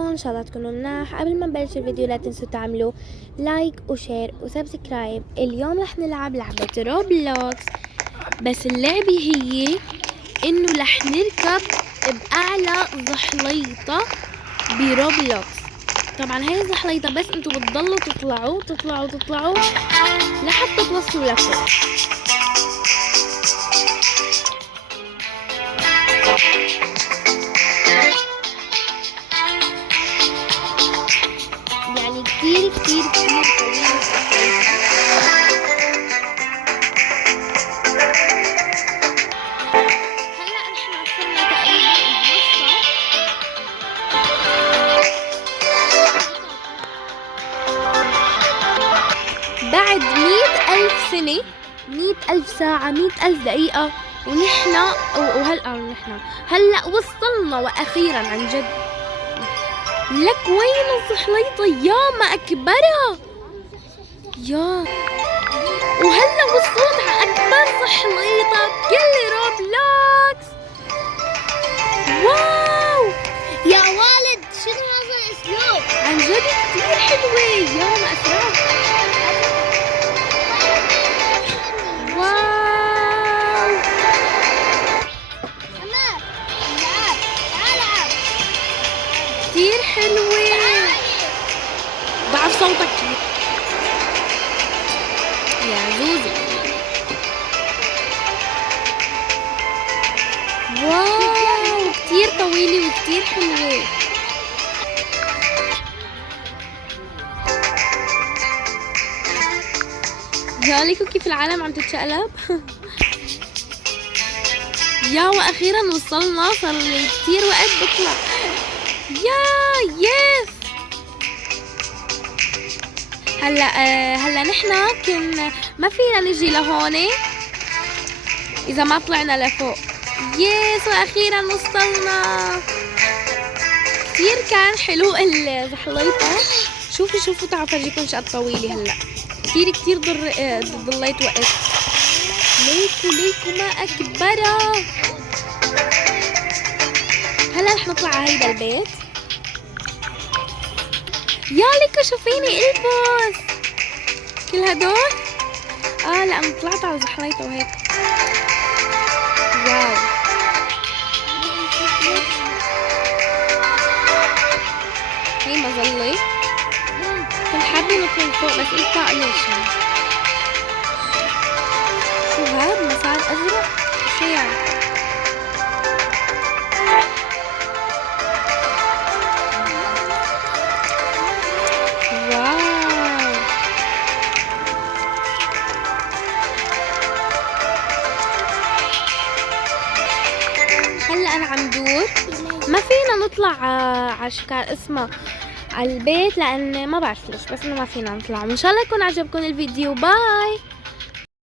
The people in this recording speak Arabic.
كيفكم؟ ان شاء الله تكونوا مناح. قبل ما نبلش الفيديو لا تنسوا تعملوا لايك وشير وسبسكرايب. اليوم رح نلعب لعبة روبلوكس، بس اللعبة هي انه رح نركب باعلى زحليطة بروبلوكس. طبعا هاي الزحليطة بس انتوا بتضلوا تطلعوا لحتى توصلوا لفوق. يعني كتير طويلة الزحليطة. هلا احنا وصلنا تقريبا بنصها. بعد 100,000 سنة، 100,000 ساعة، 100,000 دقيقة، ونحنا هلا وصلنا واخيرا عن جد. لك وين الزحليطة؟ يا ما اكبرها يا، وهلا وصلت على اكبر زحليطة بكل روبلوكس. واو يا والد شنو هذا الاسلوب؟ عن جد كتير حلوة. يا ما اسرع. واو حماد تعال كتير حلوة. ضعف صوتك كتير يا زوزو. واو كتير طويلة وكتير حلوة. يا ليكوا كيف العالم عم تتشقلب. يا واخيرا وصلنا، صار لي كتير وقت بطلع. يا يس. هلا نحنا كنا ما فينا نجي لهون اذا ما طلعنا لفوق. يس واخيرا وصلنا. كتير كان حلو الزحليطة. شوفوا تعالوا فرجيكم شقد طويلة. هلا كتير ضليت وقت. ليكو ما اكبرها. هلا رح نطلع على هيدا البيت. يا ليكو شوفيني البس كل هدول. لا طلعت على زحليطة وهيك. واو هي مظلة. كنت حابة نطلع فوق بس قلت ليش. شو هاد مسار ازرق؟ شو يعني؟ واو هلا انا عم دور. ما فينا نطلع على شو كان اسمه على البيت لان ما بعرف ليش، بس انه ما فينا نطلع. وان شاء الله يكون عجبكم الفيديو. باي.